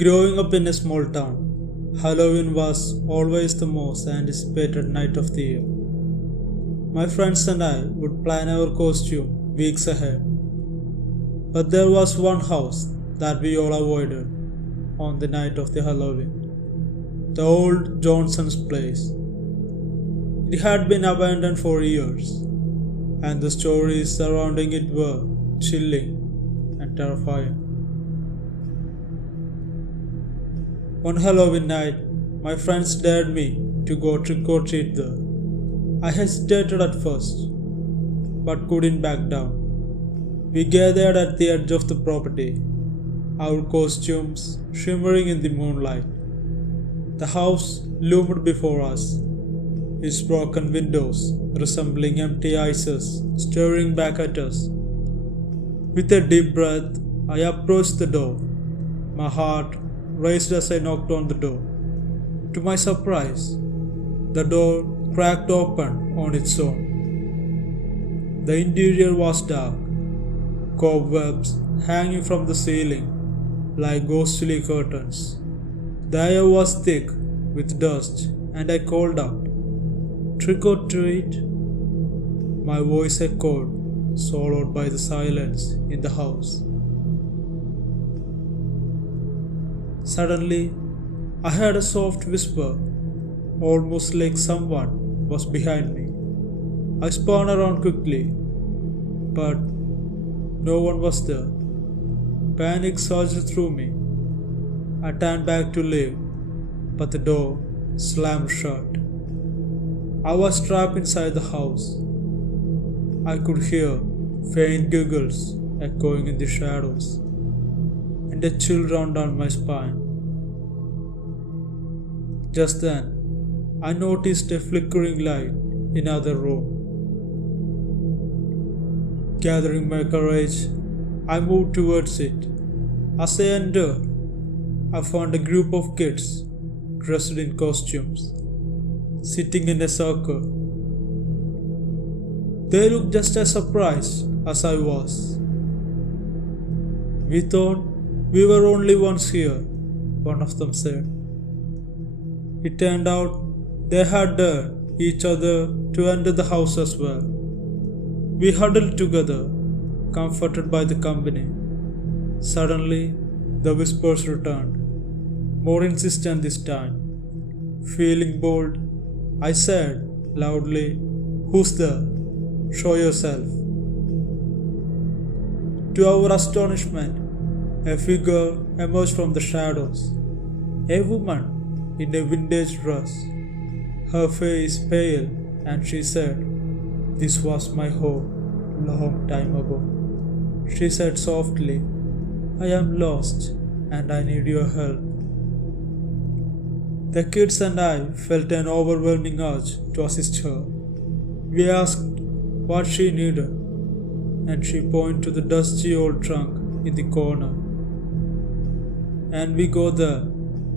Growing up in a small town, Halloween was always the most anticipated night of the year. My friends and I would plan our costume weeks ahead. But there was one house that we all avoided on the night of the Halloween. The old Johnson's place. It had been abandoned for years, and the stories surrounding it were chilling and terrifying. One Halloween night, my friends dared me to go trick or treat there. I hesitated at first, but couldn't back down. We gathered at the edge of the property, our costumes shimmering in the moonlight. The house loomed before us, its broken windows resembling empty ices staring back at us. With a deep breath, I approached the door, my heart raised as I knocked on the door. To my surprise, the door cracked open on its own. The interior was dark, cobwebs hanging from the ceiling like ghostly curtains. The air was thick with dust, and I called out, "Trick or treat." My voice echoed, swallowed by the silence in the house. Suddenly, I heard a soft whisper, almost like someone was behind me. I spun around quickly, but no one was there. Panic surged through me. I turned back to leave, but the door slammed shut. I was trapped inside the house. I could hear faint giggles echoing in the shadows, and a chill ran down my spine. Just then, I noticed a flickering light in another room. Gathering my courage, I moved towards it. As I entered, I found a group of kids dressed in costumes, sitting in a circle. They looked just as surprised as I was. "We thought we were only ones here," one of them said. It turned out they had dared each other to enter the house as well. We huddled together, comforted by the company. Suddenly, the whispers returned, more insistent this time. Feeling bold, I said loudly, "Who's there? Show yourself." To our astonishment, a figure emerged from the shadows. A woman in a vintage dress, her face pale, and she said, "This was my home long time ago." She said softly, "I am lost and I need your help." The kids and I felt an overwhelming urge to assist her. We asked what she needed, and she pointed to the dusty old trunk in the corner. And we go there,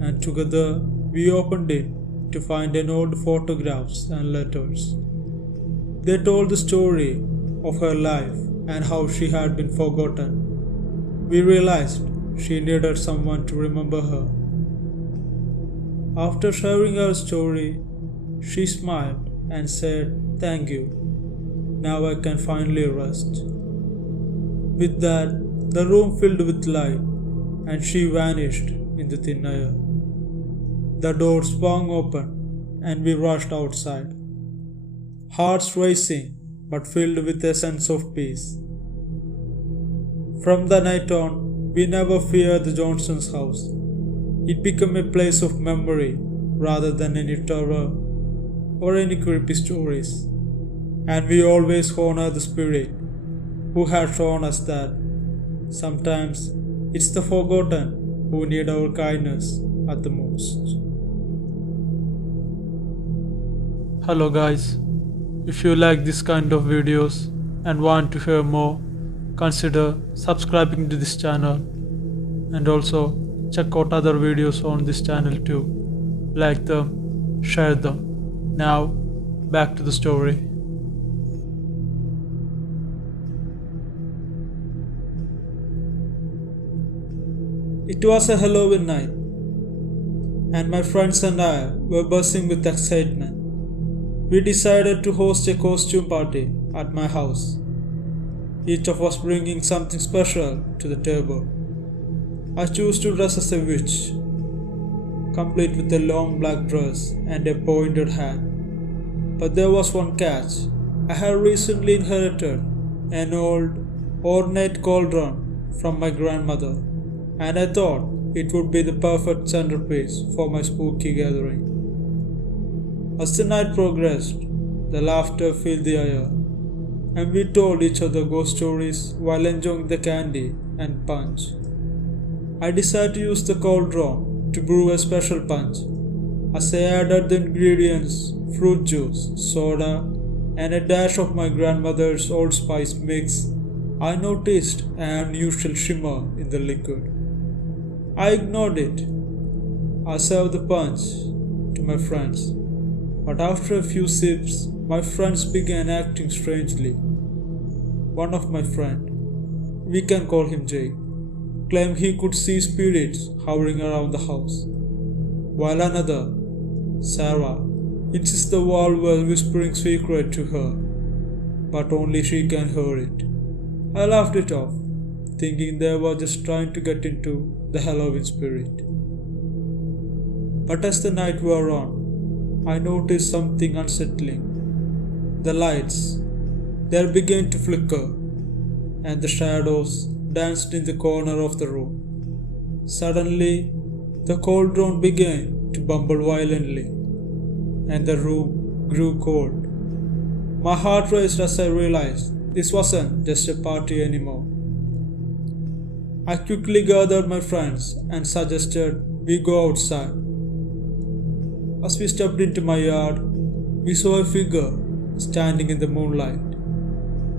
and together we opened it to find an old photographs and letters. They told the story of her life and how she had been forgotten. We realized she needed someone to remember her. After sharing her story, she smiled and said, "Thank you. Now I can finally rest." With that, the room filled with light, and she vanished in the thin air. The door swung open, and we rushed outside, hearts racing but filled with a sense of peace. From that night on, we never feared the Johnson's house. It became a place of memory rather than any terror or any creepy stories. And we always honor the spirit who had shown us that sometimes it's the forgotten who need our kindness at the most. Hello guys, if you like this kind of videos and want to hear more, consider subscribing to this channel, and also check out other videos on this channel too. Like them, share them. Now, back to the story. It was a Halloween night, and my friends and I were buzzing with excitement. We decided to host a costume party at my house, each of us bringing something special to the table. I chose to dress as a witch, complete with a long black dress and a pointed hat. But there was one catch. I had recently inherited an old, ornate cauldron from my grandmother, and I thought it would be the perfect centerpiece for my spooky gathering. As the night progressed, the laughter filled the air, and we told each other ghost stories while enjoying the candy and punch. I decided to use the cauldron to brew a special punch. As I added the ingredients, fruit juice, soda, and a dash of my grandmother's old spice mix, I noticed an unusual shimmer in the liquid. I ignored it. I served the punch to my friends, but after a few sips, my friends began acting strangely. One of my friends, we can call him Jake, claimed he could see spirits hovering around the house, while another, Sarah, insists the walls were whispering secret to her, but only she can hear it. I laughed it off, thinking they were just trying to get into the Halloween spirit. But as the night wore on, I noticed something unsettling. The lights, they began to flicker, and the shadows danced in the corner of the room. Suddenly, the cauldron began to bubble violently, and the room grew cold. My heart raced as I realized this wasn't just a party anymore. I quickly gathered my friends and suggested we go outside. As we stepped into my yard, we saw a figure standing in the moonlight.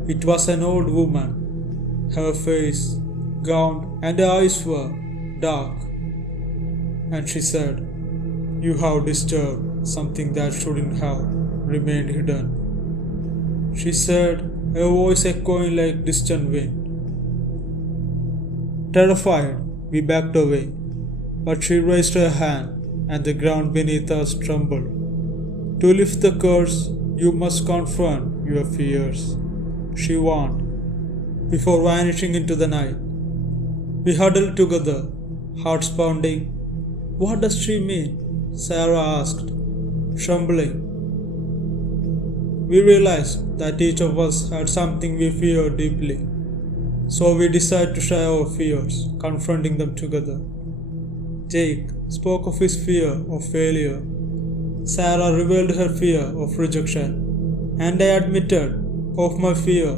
It was an old woman. Her face, gown, and her eyes were dark. And she said, "You have disturbed something that shouldn't have remained hidden." She said, her voice echoing like distant wind. Terrified, we backed away, but she raised her hand and the ground beneath us trembled. "To lift the curse, you must confront your fears," she warned, before vanishing into the night. We huddled together, hearts pounding. "What does she mean?" Sarah asked, trembling. We realized that each of us had something we feared deeply, so we decided to share our fears, confronting them together. Jake spoke of his fear of failure. Sarah revealed her fear of rejection, and I admitted of my fear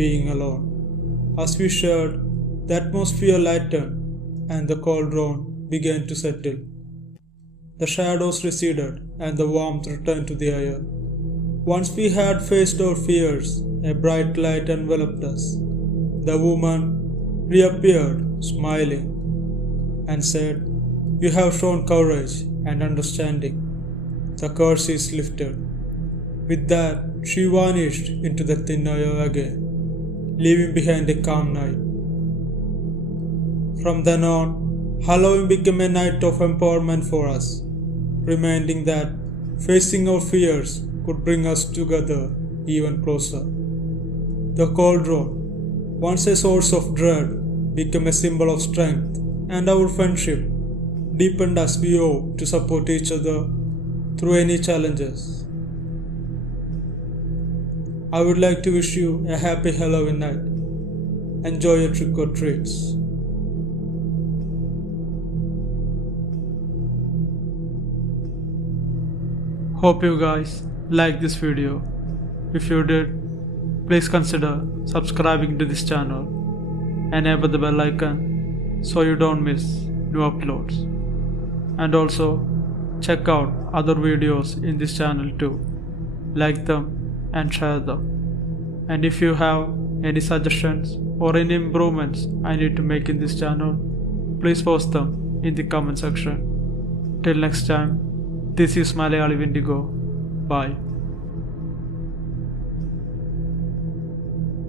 being alone. As we shared, the atmosphere lightened and the cauldron began to settle. The shadows receded and the warmth returned to the air. Once we had faced our fears, a bright light enveloped us. The woman reappeared, smiling, and said, "You have shown courage and understanding. The curse is lifted." With that, she vanished into the thin air again, leaving behind a calm night. From then on, Halloween became a night of empowerment for us, reminding that facing our fears could bring us together even closer. The cauldron, once a source of dread, became a symbol of strength, and our friendship deepened as we vowed to support each other through any challenges. I would like to wish you a happy Halloween night. Enjoy your trick or treats. Hope you guys like this video. If you did, please consider subscribing to this channel. Enable the bell icon so you don't miss new uploads. And also check out other videos in this channel too. Like them and share them. And if you have any suggestions or any improvements I need to make in this channel, please post them in the comment section. Till next time, this is Malayali Vindigo. Bye.